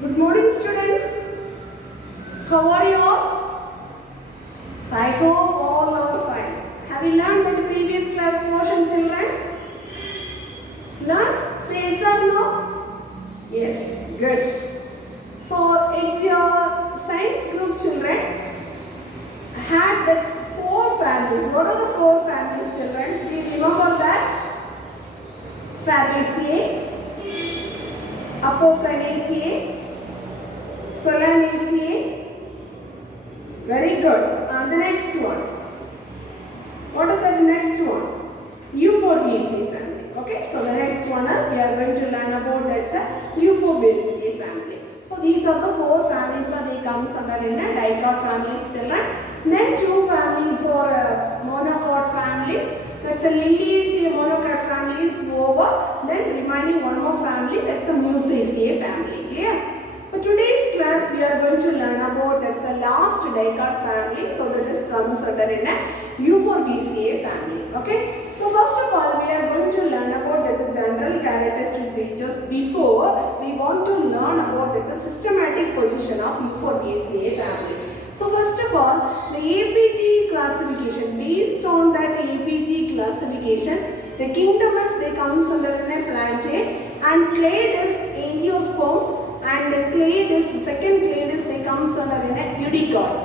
Good morning, students. How are you all? So I hope all are fine. Have you learned the previous class portion, children? Learned? Say yes or no? Yes, good. So it's your science group, children. Had that 4 families. What are the 4 families, children? Do you remember that? Fabaceae, Apocynaceae, Solanaceae. Very good. The next one. What is the next one? Euphorbiaceae family. Okay. So the next one is we are going to learn about that's a Euphorbiaceae family. So these are the 4 families that they comes under in a dicot families, children. Then 2 families or monocot families. That's a Liliaceae monocot family is over. Then remaining one more family, that's a Musaceae family. Clear? For today's class, we are going to learn about that's a last dicot family. So that is comes under in a Euphorbiaceae family. Okay. So first of all, we are going to learn about that's a general characteristic features before we want to learn about that's a systematic position of Euphorbiaceae family. So first of all, the APG classification, based on that APG classification, the kingdom as they comes under in a plantae and clades angiosperms and the clades, second clades they comes under in a eudicots.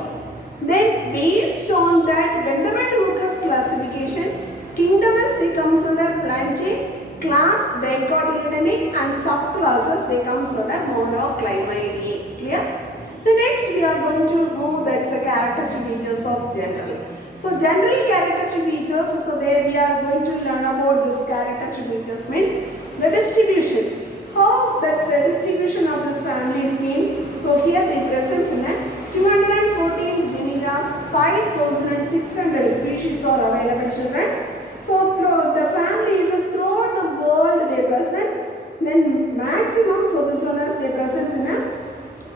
Then based on that Vanderbilt-Lucas classification, kingdom as they comes under plantae, class dicotyledonic and subclasses they comes under monoclinidae. Clear? The next we are going to move that's the characteristic features of general. So general characteristic features, so there we are going to learn about this characteristic features means the distribution. How that's the distribution of this families means. So here they present in a 214 genera, 5,600 species are available, children. So through the families throughout the world they present. Then maximum, so this one is they present in a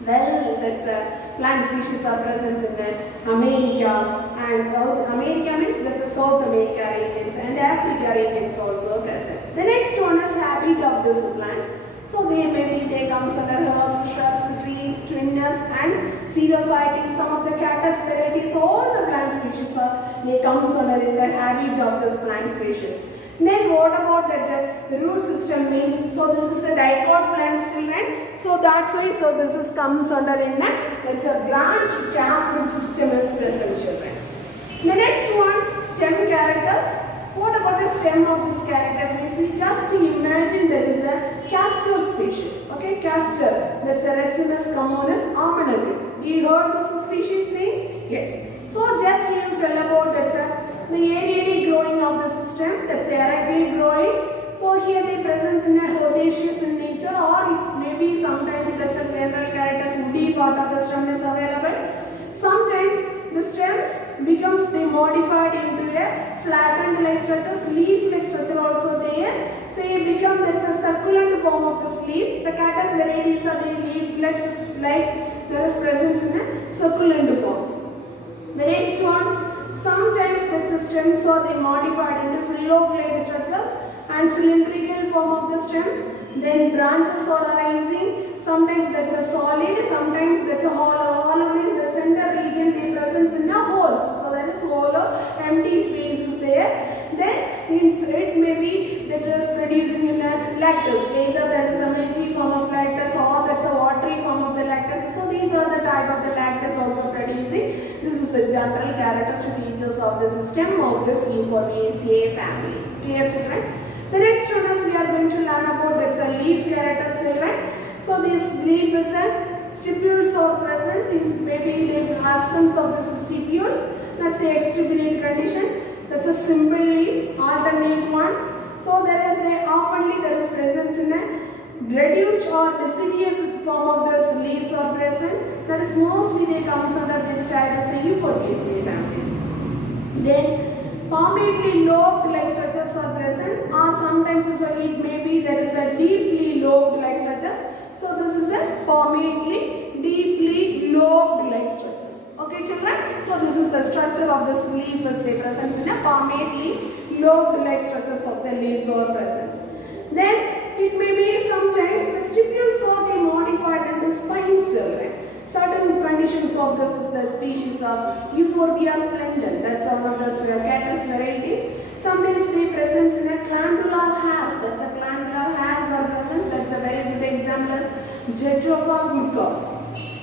that's a plant species are present in America and America means that's a South America regions and Africa regions also present. The next one is habit of these plants. So they comes under herbs, shrubs, trees, trinnus and xerophytes. Some of the cactus varieties, all the plant species are they comes under in the habit of this plant species. Then what about that the root system means? So this is a dicot plant, children. So that's why this is comes under in there's a branch taproot system is present, children. The next one, stem characters. What about the stem of this character means? We just imagine there is a castor species. Okay, castor. That's a Resinus communis armanatum. You heard this species name? Yes. So just you tell about that's the aerially growing of the system, that's erectly growing. So here they present in a herbaceous in nature, or maybe sometimes that's a general characters woody part of the stem is available. Sometimes the stems becomes they modified into a flattened like structures, leaf like structure also there. Say become there's a succulent form of this leaf. The cactus varieties are the leaflets like there is presence in a succulent forms. The next one. Sometimes the stems are they modified into phylloclade structures and cylindrical form of the stems. Then branches are arising. Sometimes that's a solid, sometimes that's a hollow. Hollow means the center region they presents in the holes. So that is hollow, empty space is there. Then it may be that it is producing in a lactose. Either that is a milky form of lactose or that's a watery form of the lactose. So these are the type of the lactose also producing. This is the general characteristic features of the system of this Euphorbiaceae family. Clear, children? The next one is we are going to learn about that's a leaf characters, children. So this leaf is a stipules are present in maybe the absence of the stipules. That's the extuberate condition. That's a simple leaf, alternate one. So there is oftenly there is presence in a reduced or deciduous form of the leaves are present. That is mostly they comes under this type as a Euphorbiaceae families. Then palmately lobed like structures are present, or sometimes it may be there is a deeply lobed like structures. So this is a palmately deeply lobed like structures. Okay, children. So this is the structure of this leaf as they present in a palmately lobed like structures of the leaves are present. Then it may be sometimes the stipules are they modified into spine Jatropha glucose.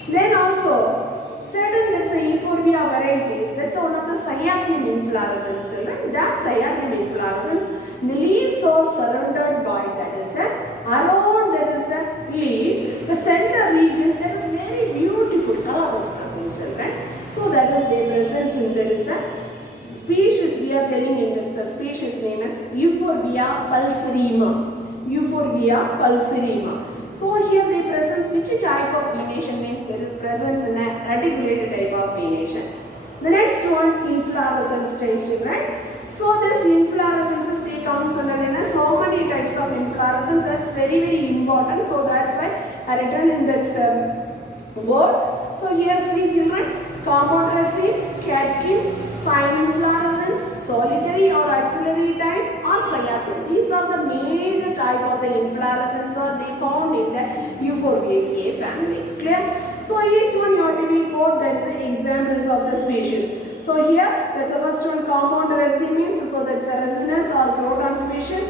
Then also certain, let's say, euphorbia varieties, that's one of the cyathium inflorescence children. That cyathium inflorescence, the leaves are surrounded by, that is the around, that is the leaf, the center region, that is very beautiful colorless presence children. So that is the presence in, there is the species we are telling in this species name is Euphorbia pulsarema. Euphorbia pulsarema. So here they presence which type of venation means there is presence in a reticulated type of venation. The next one, inflorescence type children. So this inflorescences they comes under in so many types of inflorescence, that's very important. So that's why I written in that word. So here see children, common raceme, catkin, cyme inflorescence, solitary or axillary type or cyathium. These are the major type of the inflorescence or they found in the Euphorbiaceae family. Clear? So each one you have to be quote, that's the examples of the species. So here that's the first one, common raceme means, so that's a resinous or croton species.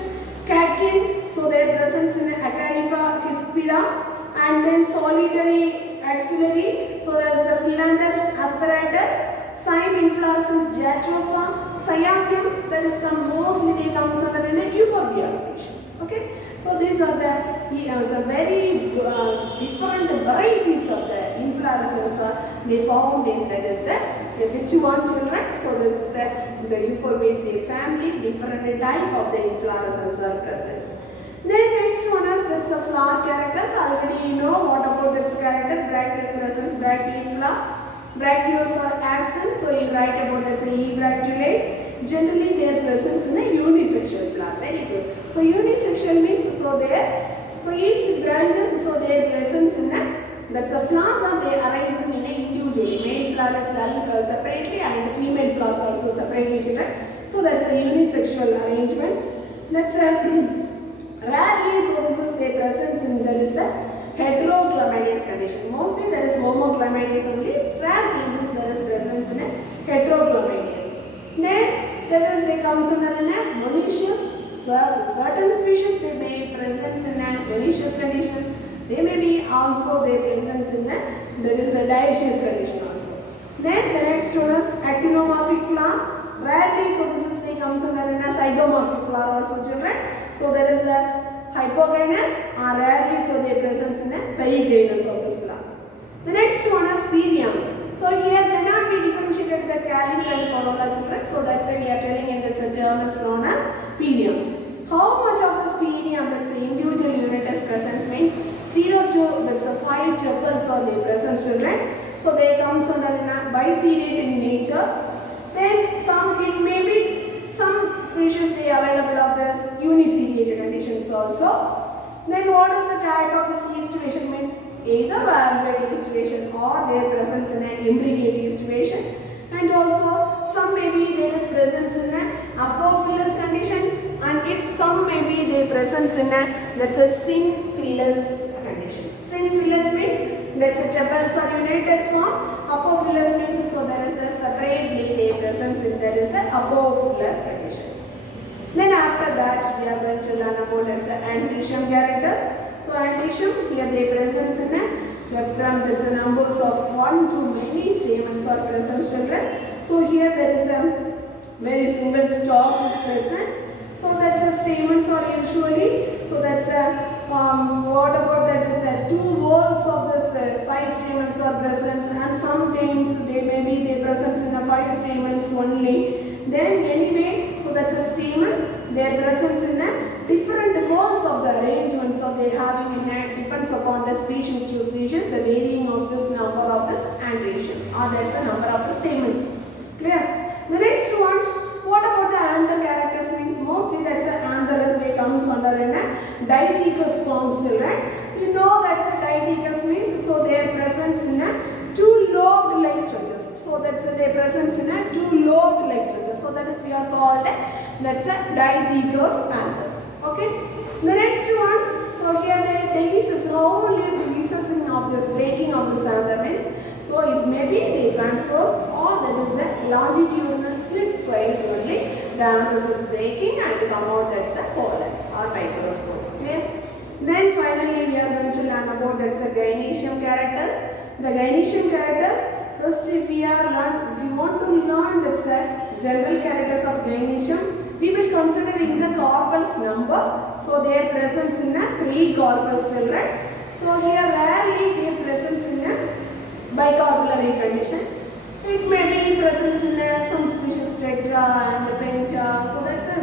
Catkin, so their presence in Acadifa hispida, and then solitary axillary, so there's the Phyllanthus asperatus, cyme inflorescence Jatropha, cyathium, that is the mostly they comes under in a Euphorbia species. Okay, so these are the very different varieties of the inflorescence they found in, that is the which one children. So this is the Euphorbiaceae family, different type of the inflorescence are present. Then next one is that's a flower characters. Already you know what about this character. Bracteus presence, bracteola. Bracteoles are absent, so you write about that's a ebracteolate. Generally their presence in a unisexual flower. Very good. So unisexual means so each branches, so their presence in a, that's the flowers are they arising in a individually. Male flower is separately and female flowers also separately children. So that's the unisexual arrangements. That's rarely, so this is their presence in, that is the heteroclamidious condition. Mostly there is homoclamidious only. Rare cases there is presence in a heteroclamidious. Then that is they comes under in a monoecious. Certain species they may presence in a monoecious condition. They may be also their presence in a, there is a dioecious condition also. Then the next one is actinomorphic flower. Rarely, so this is they comes under in a zygomorphic flower also children. So there is a hypogynous or rarely so their presence in a perigynous of this flower. The next one is perianth. So here cannot be differentiated the calyx and the corolla children. So that's why we are telling in that the term is known as perianth. How much of this perianth, that's the individual unit is presence means 0 to that's a 5 tuples or they present children. So they comes under in a biseriate in nature. Then some it may be some species they available of this uniseriate conditions also. Then what is the type of this yeastivation means either valvulate yeastivation or their presence in an imbricate yeastivation. And also some may be there is presence in an apophyllous condition and some may be their presence in a that's a synphylous condition. Synphylous means that's a tuples are united form. Apophyllous means so there is a separately their presence in there is a apophyllous condition. Then after that we are going to learn about as androecium characters. So androecium here they presence in a from the numbers of 1 to many stamens are present children. So here there is a very single stalk is present. So that's the stamens are usually, so that's a what about that is that 2 whorls of this 5 stamens are present and sometimes they may be their presence in the 5 stamens only. Then anyway, so that's the stamens, their presence in a different whorls of the arrangements of they having in a depends upon the species to species, the varying of this number of this androeciums or that's the number of the stamens. Clear? The next one, what about the anther characters means mostly that's the anther as they comes under in a dithecous forms children. You know that's a dithecous means so their presence in a 2 lobed leg structures. So that's their presence in a 2 lobed leg structures. So that is we are called that's a dithecous anthers. Okay. The next one, so here the diseases, how the diseases of this breaking of this anther means. So it may be the transverse or that is the longitudinal slits wise only the anthers is breaking and come out that's a pollens or microspores. Okay. Then finally we are going to learn learn about that's the gynoecium characters. The gynoecium characters, first if we want to learn that's the general characters of gynoecium, we will consider in the corpus numbers. So their presence in a 3 corpus children. So here rarely their presence in a bicarpellary condition. It may be presence in some species tetra and penta. So that's a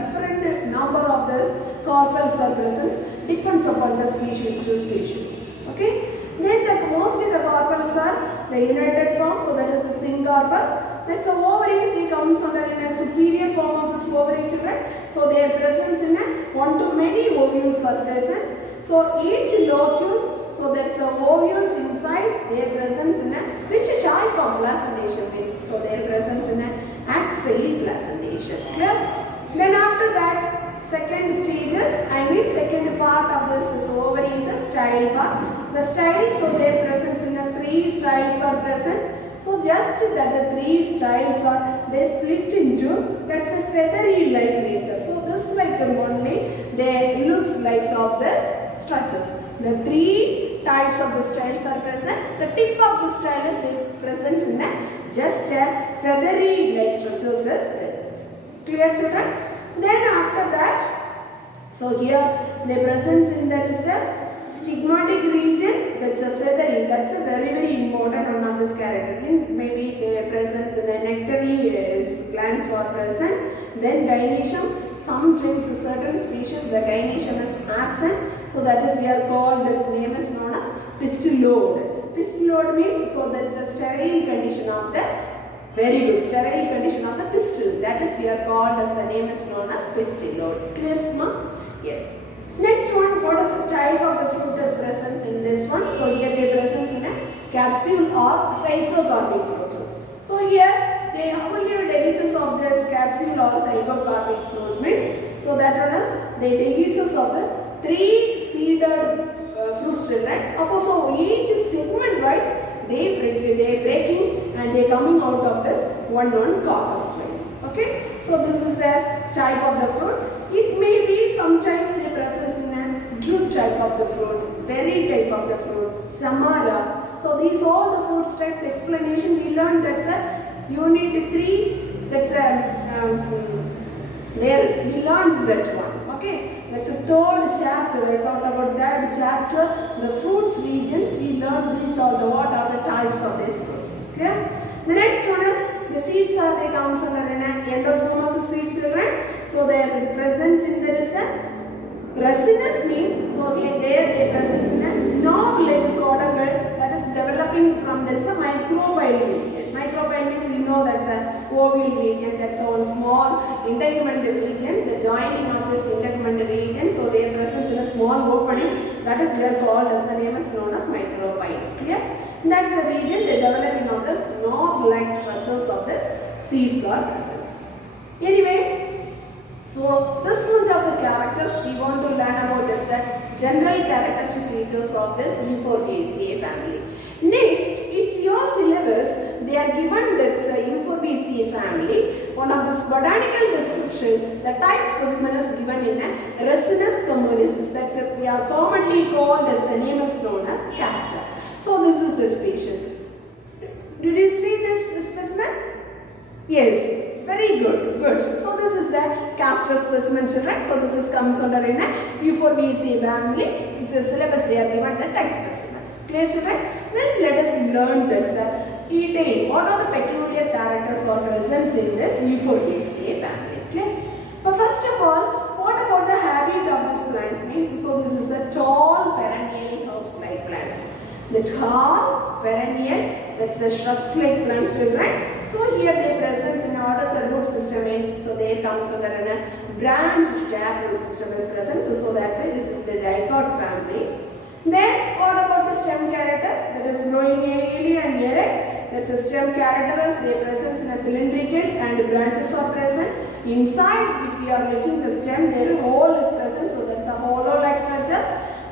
different number of this corpels are presence, depends upon the species to species. Okay. Then mostly the corpels are the united form. So that is the syncorpus. That's the ovaries. They comes under in a superior form of this ovary children. So their presence in a 1 to many ovules are present. So each locules, so that's the ovules inside, their presence in a which type of placentation means. So their presence in a axial placentation. Clear? Then after that, second second part of this ovary is a style part. The style, so their presence in a 3 styles are present. So just that the 3 styles are they split into that's a feathery like nature. So this like only they looks like of this structures. The 3 types of the styles are present. The tip of the style is they presents in a just a feathery like structures is present. Clear children? Then after that, so here the presence in that is the stigmatic region, that's a feathery, that's a very important one of this character. Maybe the presence in the nectary glands are present. Then gynoecium, sometimes certain species the gynoecium is absent. So that is we are called, that name is known as pistillode. Pistillode means, so that is a sterile condition of the, very good, sterile condition of the pistil. That is we are called as the name is known as pistillode. Clear Sma? Yes. Next one, what is the type of the fruit is presence in this one? So here they presence in a capsule or zygoscarpic fruit. So here they only diseases of this capsule or zygoscarpic fruit means, so that one is the diseases of the 3 seeded fruits children. So each segment wise they breaking and they coming out of this one corpus wise. Okay, so this is the type of the fruit. It may be sometimes they presence in a drupe type of the fruit, berry type of the fruit, samara. So these all the fruit types explanation we learned, that's a unit 3, that's a there we learned that one. Okay, that's a 3rd chapter. I thought about that chapter, the fruits regions. We learned these are the what are the types of these fruits. Clear? The next one is the seeds are they comes under an endospermous seeds children. So their presence in there is a resinous means, so there they presence in a knob-like caudicle that is developing from, there is a micropyle region. Micropyle means you know that's a ovule region, that's a small integument region, the joining of this integument region. So their presence in a small opening, that is we are called as, the name is known as micropyle. Clear? That's the region the developing of this knob-like structures of this seeds are present. Anyway, so this much of the characters we want to learn about this general characteristic features of this Euphorbiaceae family. Next, it's your syllabus. They are given that Euphorbiaceae family. One of this botanical description, the type specimen is given in a resinous communis. That's we are commonly called as, the name is known as castor. So this is the species. Did you see this specimen? Yes. Very good, good. So this is the castor specimen children. So this is comes under in a Euphorbiaceae family. It's a syllabus they are given the type specimens. Clear children? Then let us learn that detail. What are the peculiar characters or presence in this Euphorbiaceae family? Clear? But first of all, what about the habit of these plants means? So this is the tall perennial herbs-like plants. The tall perennial, that's the shrubs-like plants children. So here they presence in what is the root system means. So there comes under a branch tap root system is present. So that's why this is the dicot family. Then what about the stem characters? That is growing early and erect. That's the stem characters. They presence in a cylindrical and branches are present. Inside, if you are looking the stem, there a hole is present. So that's a hollow-like structures.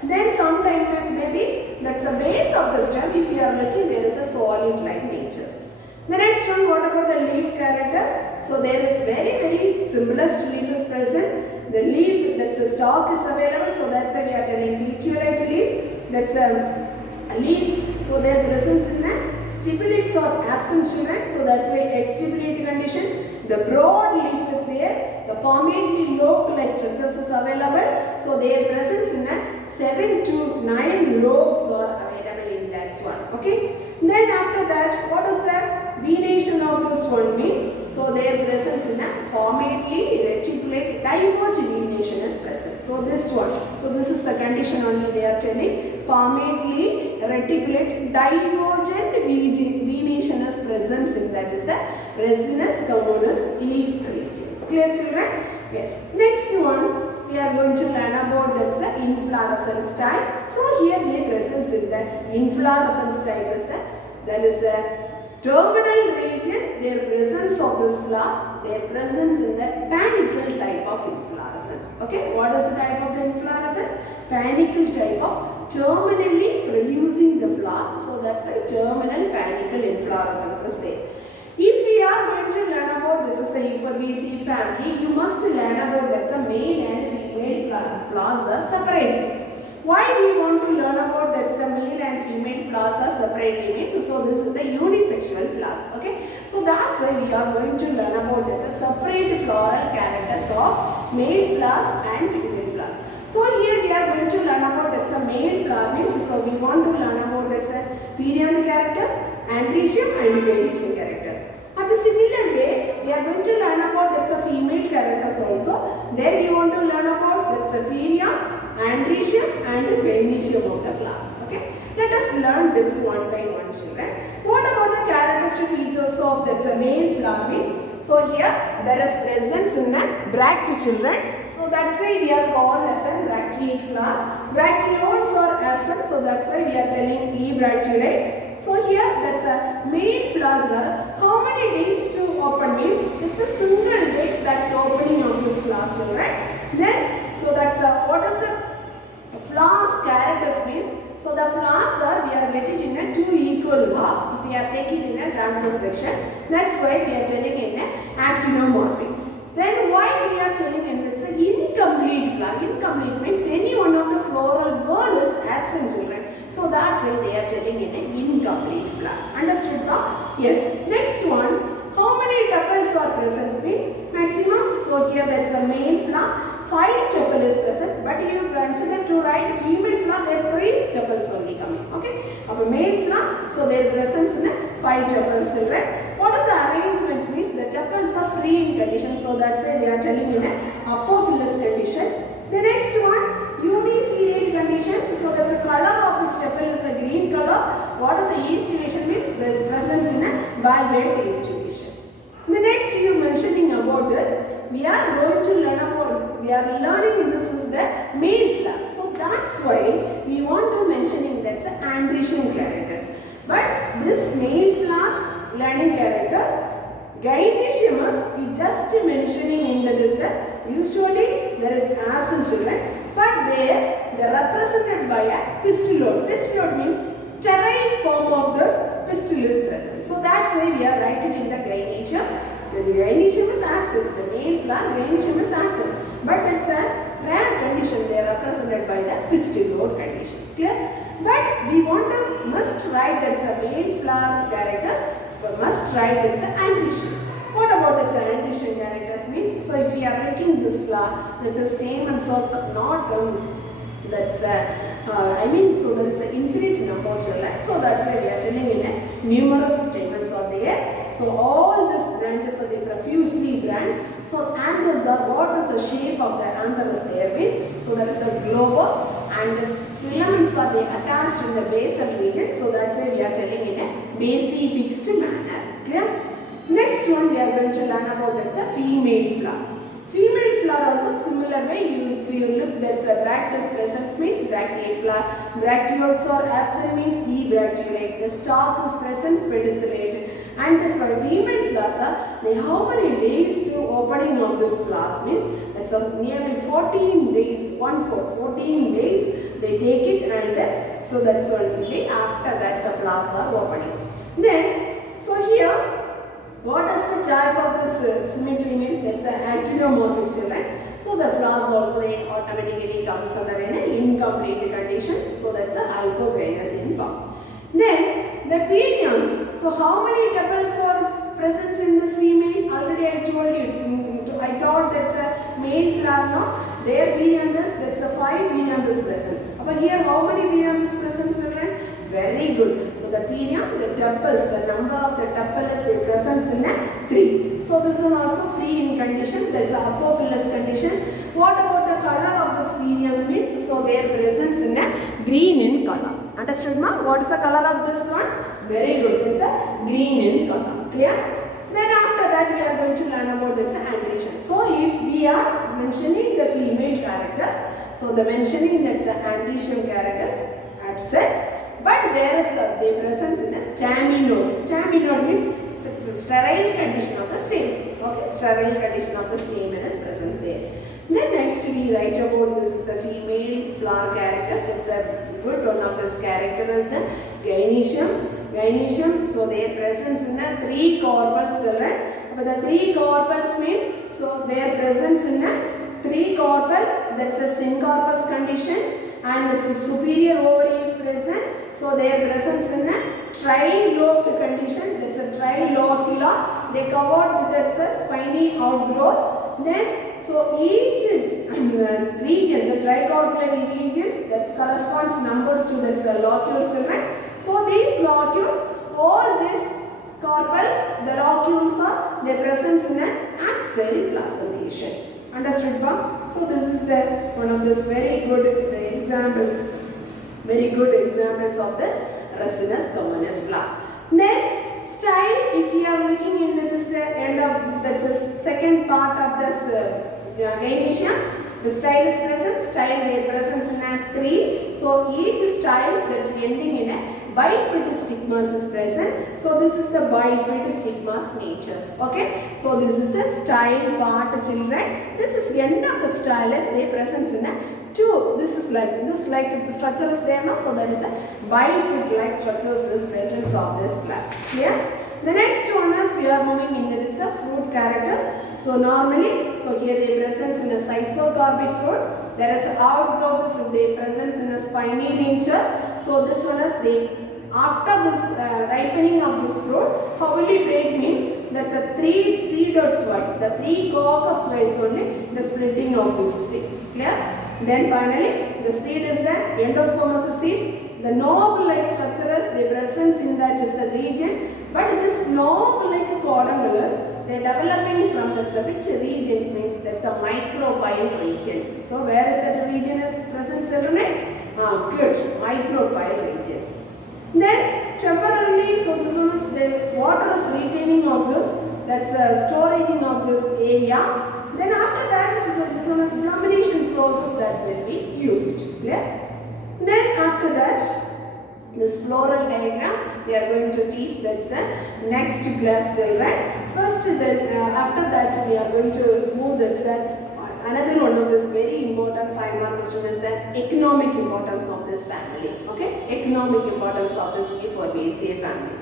Then sometime maybe that's the base of the stem. If you are looking, there is a solid-like natures. The next one, what about the leaf characters? So there is very simplest leaf is present. The leaf, that's a stalk is available. So that's why we are telling petiolate leaf. that's a leaf, so their presence in a stipullates or absent children, so that's why exstipulate condition. The broad leaf is there, the palmately lobed like structures is available, so their presence in a 7 to 9 lobes are available in that one. Okay. Then after that, what is the venation of this one means? So their presence in a palmately reticulate diverge venation is present. So this one, so this is the condition only they are telling. Palmately reticulate divergent venation is present in that is the resinous commonus leaf regions. Clear children? Yes. Next one we are going to learn about that's the inflorescence type. So here their presence in the inflorescence type is that is the terminal region, their presence of this flower, their presence in the panicle type of inflorescence. Okay, what is the type of the inflorescence? Panicle type of terminally producing the flowers. So that's why terminal panicle inflorescence is there. If we are going to learn about this is the Euphorbiaceae family, you must learn about that's a male and female flowers are separately. Why do you want to learn about that's the male and female flowers are separately means? So this is the unisexual flowers. Okay. So that's why we are going to learn about that's a separate floral characters of male flowers and female flowers. So here we are going to learn about that's a male flower means. So we want to learn about that's a perianth characters, androecium and gynoecium characters. At the similar way, we are going to learn about that's a female characters also. Then we want to learn about that's a perianth, androecium and gynoecium of the flowers. Okay. Let us learn this one by one, children. What about the characteristic features of that's a male flower means? So here there is presence in the bract children. So that's why we are called as a bracteate flower. Bracteoles are absent. So that's why we are telling ebracteolate. So here that's a male flowers are how many days to open means? It's a single day that's opening of this flowers, children. Then so that's what is the flowers characters means? So the flowers are we are getting in a 2 equal half if we are taking in a transverse section. That's why we are telling in a actinomorphic. Then why we are telling in this incomplete flower? Incomplete means any one of the floral word is absent, children. So that's why they are telling in an incomplete flower. Understood now? Yes. Next one, how many tuples are present means? Maximum. So here that's a male flower. 5 tuple is present, but you consider to write female flower, there are 3 tuples only coming. Okay. Of a male flower, so their presence in a 5 tuples, children. What is the arrangements means? The tuples are free in condition, so that's why they are telling in a apophilous condition. The next one, uniseriate conditions. So that's the color of this tuple is a green color. What is the aestivation means? The presence in a valvate aestivation. The next you mentioning about this. We are going to learn about, we are learning in this is the male flower. So that's why we want to mentioning that's the androecium characters. But this male flower learning characters, gynoecium is we just mentioning in that is the usually there is absent children, but they are represented by a pistillode. Pistillode means sterile form of this pistil is present. So that's why we are writing in the gynoecium. The gynoecium is absent, the male flower gynoecium is absent, but it's a rare condition, they are represented by the pistillode condition. Clear? But we want to must write that's a male flower characters, but must write that's a androecium. What about that's androecium characters means? So if we are taking this flower, that's a stamens are not come. That's so there is an infinite number of children. So that's why we are telling in a numerous stamens are there. So all these branches are they profusely branched. So anthers are what is the shape of the anther is there means. So there is a globose and the filaments are they attached in the basal region. So that's why we are telling in a basi-fixed manner. Clear? Next one we are going to learn about that's a female flower. Female flower also similar way, if you look that's a bracteus presence means bracteate flower, bracteoles are absent means ebracteolate, the stalk is present pedicellate, and the female flowers are they how many days to opening of this flowers means that's nearly 14 days, 14 days they take it and so that's only after that the flowers are opening. Then so here what is the type of this symmetry means? That's an actinomorphic children. So the flowers also they automatically comes under in incomplete conditions. So that's a alkogynous in form. Then the perion. So how many tuples are present in this female? Already I told you. I thought that's a male flower. No, their perianthus, that's a 5 perianthus present. But here how many perianthus present, children? Very good. So the perion, the tuples, the number of the tuples they present in a 3. So this one also free in condition. That's a apophilous condition. What about the color of this perion means? So their presence in a green in color. Understood, ma? What is the color of this one? Very good. It's a green in color. Clear? Then after that we are going to learn about this androgen. So if we are mentioning the female characters, so the mentioning that's the androgen characters absent. But there is the presence in a staminode. Staminode means sterile condition of the stem. Okay, sterile condition of the stem is presence there. Then next we write about this is the female flower characters. That's a good one of this character is the gynoecium. Gynoecium. So their presence in a 3 corpels, children. But the 3 corpels means so their presence in a 3 corpels. That's a syncorpus conditions. And the superior ovary is present. So their presence in a trilobed condition, that's a trilocular. They covered with a spiny outgrowths. Then, so each region, the tricorpulary regions, that corresponds numbers to this locules. So these locules, all these corpels, the locules are their presence in an axillary placentations. Understood, ba? So this is the one of this very good examples. Very good examples of this Ricinus communis flower. Then style, if you are looking into this end of that's the second part of this gynoecium, the style is present. Style their presence in a 3. So each style that's ending in a bifid stigmas is present. So this is the bifid stigmas natures. Okay. So this is the style part, children. This is end of the stylus. They presence in a 2. This is like structure is there now. So there is a bifid like structures this presence of this class. Clear? The next one is we are moving into this fruit characters. So normally, so here they presence in a schizocarpic fruit. There is outgrowth, they presence in a spiny nature. So this one is they after this ripening of this fruit, how will we break means there's a 3 seedotes wise, the 3 coccus wise only the splitting of these seeds. Clear? Then finally, the seed is the endospermous seeds. The knob-like structures, they presence in that is the region. But this knob-like quadrangulars, they are developing from that which regions means that's a micropyle region. So where is that region is present, children? Good, micropyle regions. Then temporarily, so this one is the water is retaining of this, that's a storaging of this area. Then after that, this one is germination process that will be used. Clear? Then after that, this floral diagram we are going to teach, that's next class, children. First, then after that we are going to move that's another one of this very important 5-mark question is the economic importance of this family. Okay, economic importance of this A4BACA family.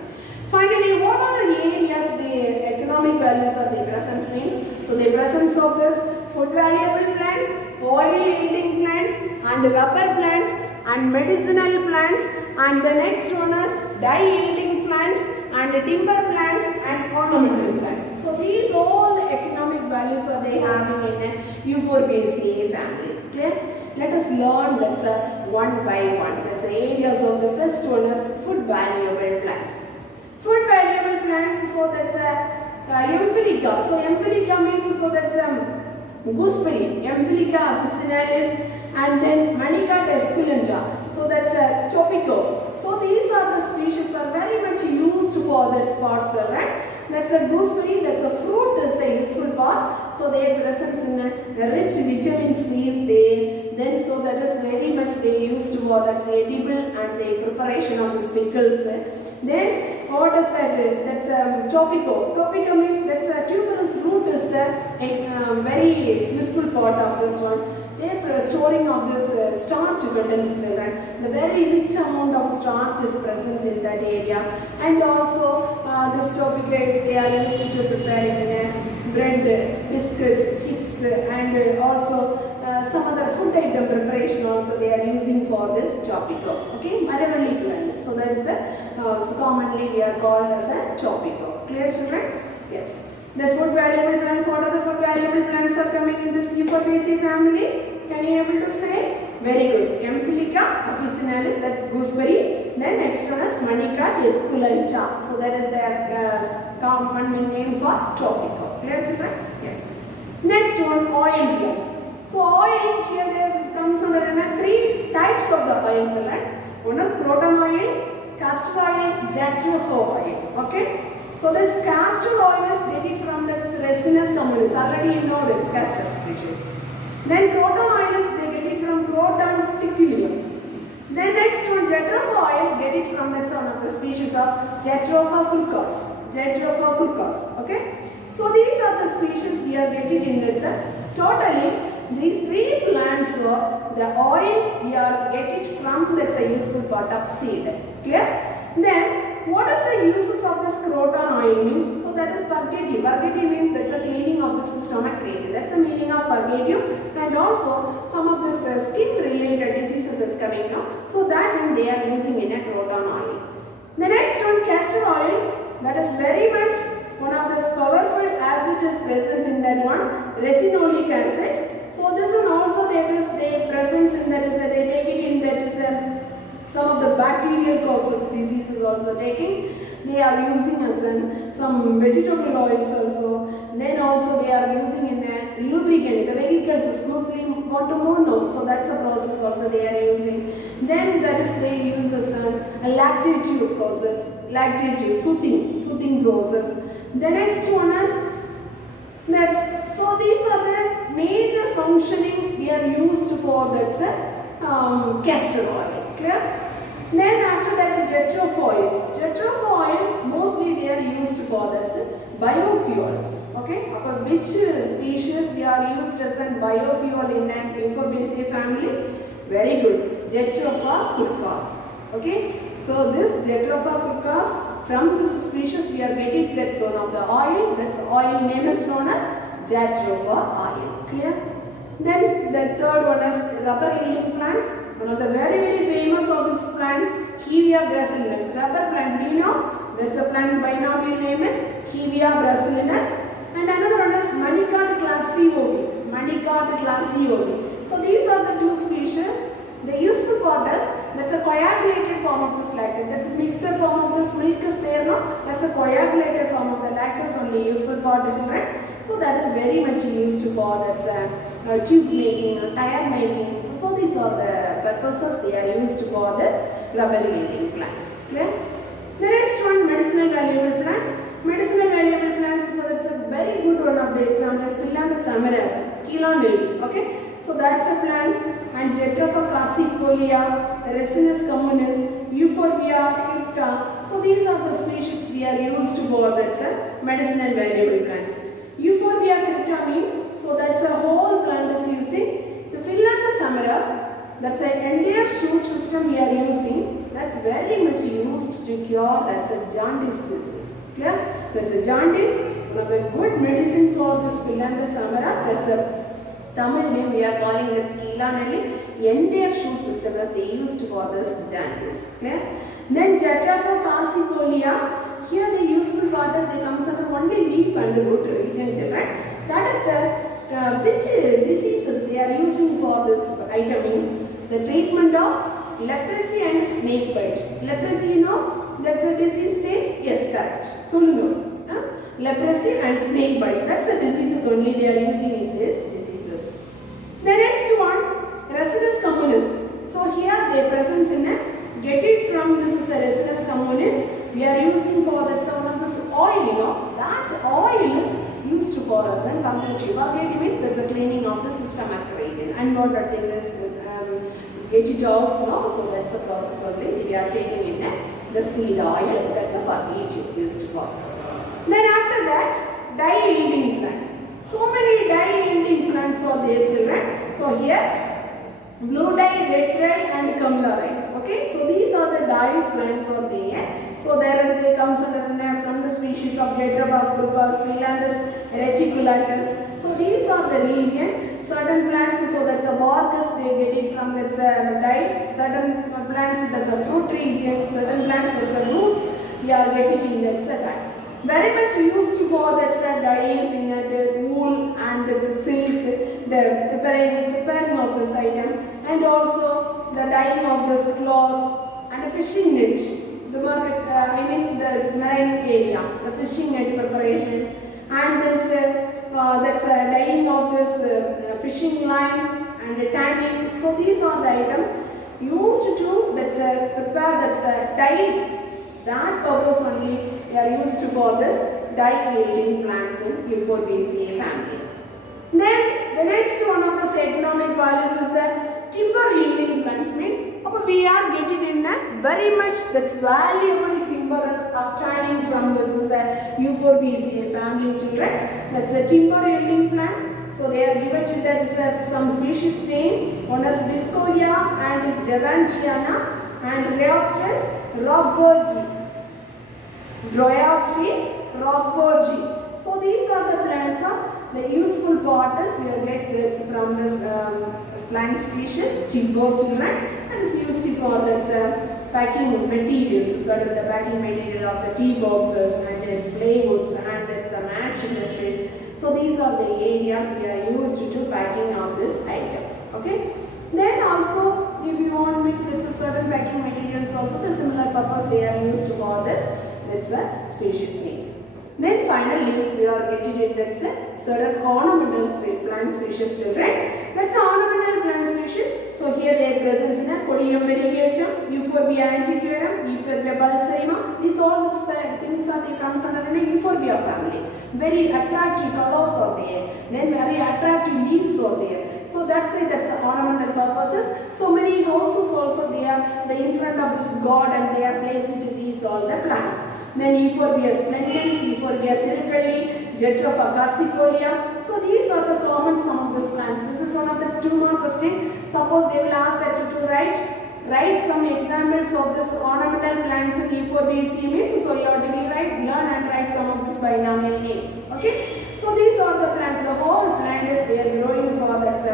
Finally, what are the areas the economic values of the presence means? So the presence of this food valuable plants, oil yielding plants, and rubber plants, and medicinal plants, and the next one is dye yielding plants, and timber plants, and ornamental plants. So these all the economic values are they having in a Euphorbiaceae families. Clear? Let us learn that's one by one. That's the areas of the first one is food valuable plants. Food valuable plants, so that's Emphilica. So Emphilica means so that's gooseberry, Emphilica officinalis, and then Manica esculenta. So that's Topico. So these are the species are very much used for that spots, right? That's a gooseberry, that's a fruit is the useful part. So their presence in a rich vitamin C is there. Then so that is very much they used for that's edible and the preparation of the pickles. Then what is that? That's Topico. Topico means that's a tuberous root is the very useful part of this one. They storing of this starch contains children. The very rich amount of starch is present in that area, and also this Topica is they are used to prepare it in a bread, biscuit, chips, and also some other food item preparation also they are using for this topico. Okay, Maravalli plant. So that is so commonly we are called as a topico. Clear, children? Yes. The food valuable plants. What are the food valuable plants are coming in the Euphorbiaceae family? Can you able to say? Very good. Amphilicca officinalis, that's gooseberry. Then next one is Manica esculenta. So that is their common name for topico. Clear, children? Yes. Next one, oil plants. So oil here there comes under three types of the oils. One is croton oil, castor oil, jatropha oil. Okay. So this castor oil is getting from the Resinus communis. Already you know this castor species. Then croton oil is they get it from Croton ticulum. Then next one, jatropha oil, get it from that's one of the species of Jatropha curcas. Jatropha curcas. Okay. So these are the species we are getting in this. Totally these three plants the oils we are getting from that's a useful part of seed. Clear? Then what is the uses of this croton oil means? So that is purgative. Purgative means that's a cleaning of the stomach region. That's the meaning of purgative. And also some of this skin related diseases is coming now. So that they are using in a croton oil. The next one, castor oil, that is very much one of this powerful acid is present in that one, resinolic acid. So this one also there is the presence in that is that they take it in that is some of the bacterial causes diseases also taking. They are using as in some vegetable oils also. Then also they are using in a lubricant. The vehicles is smoothly want to move now. So that's a process also they are using. Then that is they use as a lactate tube process. Lactate tube, soothing process. The next one is that's so these are the major functioning we are used for that's castor oil. Clear? Then after that jatropha oil. Jatropha oil mostly they are used for this biofuels. Okay? Which species we are used as a biofuel in an Euphorbiaceae family? Very good. Jatropha curcas. Okay? So this Jatropha curcas from this species we are getting that's one of the oil. That's oil name is known as Jatropha oil. Clear? Then the third one is rubber yielding plants. One of the very famous of these plants, Hevea brasillinus. Rubber plant, do you know? That's a plant binomial name is Hevea brasillinus. And another one is Manicot classiovi. Manicot classiovi. So these are the two species. The useful part is that's a coagulated form of this lactose. That's a mixed form of this milk is there, no? That's a coagulated form of the lactose only useful part is right. So that is very much used for that's tube making, tire making. So these are the purposes they are used for this rubber yielding plants. Clear? The next one, medicinal valuable plants. Medicinal valuable plants, so that's a very good one of the examples. Phyllanthus samaras, Quilon lily. Okay? So that's the plants and Jatropha crassifolia, Resinus communis, Euphorbia crypta. So these are the species we are used for that's medicinal valuable plants. Euphorbia crypta means, so that's a whole plant is using. The Phyllanthus samaras, that's an entire shoot system we are using. That's very much used to cure that's a jaundice disease. Clear? That's a jaundice. One of the good medicine for this Phyllanthus samaras, that's a Tamil name we are calling it Skilanelli. Entire shoot system as they used for this jaundice. Clear? Then Jatropha crassifolia. Here the useful part is they comes under only leaf and the root region. Right? That is the which diseases they are using for this item means the treatment of leprosy and snake bite. Leprosy, you know, that's a disease name? Yes, correct. Tulino. Leprosy and snake bite. That's the diseases only they are using in this diseases. The next one, Resinus communis. So here they presence in a get it from this is the Resinus communis. We are using for that some of this oil, you know. That oil is used for us and purgatory. Purgatory means that's a cleaning of the stomach region. And what that thing is get it out, no? So that's the process of it. We are taking in the seed oil. That's a purgatory used for. Then after that, dye yielding plants. So many dye yielding plants are there, children. So here, blue dye, red dye and kamla dye. Okay, so these are the diced plants are there. So they comes under the name from the species of Jatropha, Phyllanthus reticulatus. So these are the region. Certain plants, so that's a bark they get it from that's a dye. Certain plants that's a fruit region. Certain plants that's a roots we are getting in that's a dye. Very much used for that's a dyes in that wool and that's a silk, the preparing of this item, and also the dyeing of this cloths and a fishing net. The market, the marine area, the fishing net preparation, and that's dyeing of this fishing lines and the tanning. So these are the items used to prepare dye. That purpose only they are used for this dye yielding plants in Euphorbiaceae family. Then the next one of the economic values is that timber yielding plants means we are getting in a very much that's valuable timber is obtaining from this is the Euphorbiaceae family children. That's a timber yielding plant. So they are given to that is some species name. One is Viscolia and Javantiana and Rheopteris rockburgii. Rockburgii. So these are the plants of the useful part is we are get this from this plant species timber children, and is used for this packing materials. So the packing material of the tea boxes and the playwoods and that's match industries. So these are the areas we are used to packing of these items. Okay. Then also if you want mix with certain packing materials also the similar purpose they are used for this. That's the species names. Then finally we are getting into certain ornamental plant species children. That's ornamental plant species. So here they are present in a Podium variegatum, Euphorbia antiquarum, Euphorbia balsamina. These all things are they comes under the Euphorbia family. Very attractive colors are there. Then very attractive leaves are there. So that's it. That's the ornamental purposes. So many houses also they are in front of this god and they are placed into these all the plants. Then Euphorbia splendens, Euphorbia thyrically, Jatropha cassifolia. So these are the common some of these plants. This is one of the 2 more questions. Suppose they will ask that to write some examples of this ornamental plants in Euphorbiaceae means. So you have to learn and write some of these binomial names. Okay. So these are the plants. The whole plant is they are growing for that's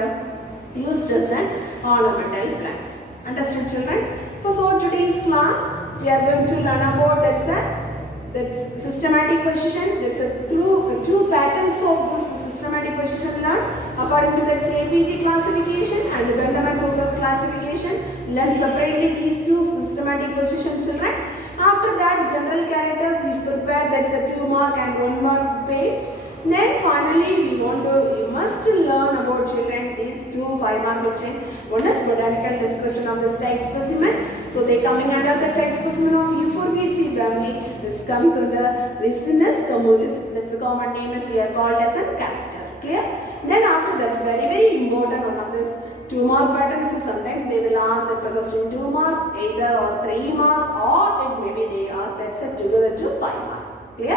used as an ornamental plants. Understood children? So today's class we are going to learn about that's systematic position. There's through 2 patterns of this systematic position learned according to the APT classification and the Bentham-Hooker's classification. Learn separately these 2 systematic position children. After that general characters we prepare that's a 2 mark and 1 mark based. Then finally we must learn about children these 2 5-mark questions. One is botanical description of this type specimen. So they coming under the type specimen of Euphorbiaceae family. This comes under Ricinus communis. That's a common name is we are called as a castor. Clear? Then after that very important one of this 2 mark patterns is sometimes they will ask that's a question 2 mark either or 3 mark or it maybe they ask that's a together to 5 mark. Clear?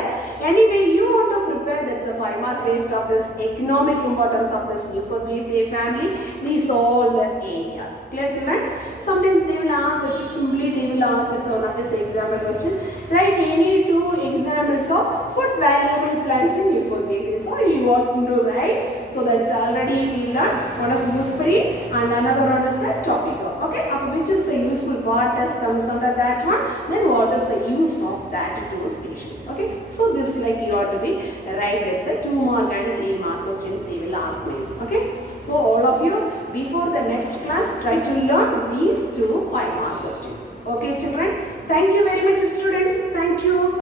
Anyway, you want to prepare that's a 5-mark based of this economic importance of this Euphorbiaceae family. These all the areas. Clear children? Sometimes they will ask that's simply they will ask that's one of this example question. Write any 2 examples of food valuable plants in Euphorbiaceae. So you want to write. So that's already we learned. One is gooseberry and another one is the topical. Okay, which is the useful part as comes under that one. Then what is the use of that 2 species? Okay, so this like you ought to be right. That's a 2 mark and a 3 mark questions they will ask next. Okay, so all of you before the next class try to learn these 2 5-mark questions. Okay children, thank you very much students. Thank you.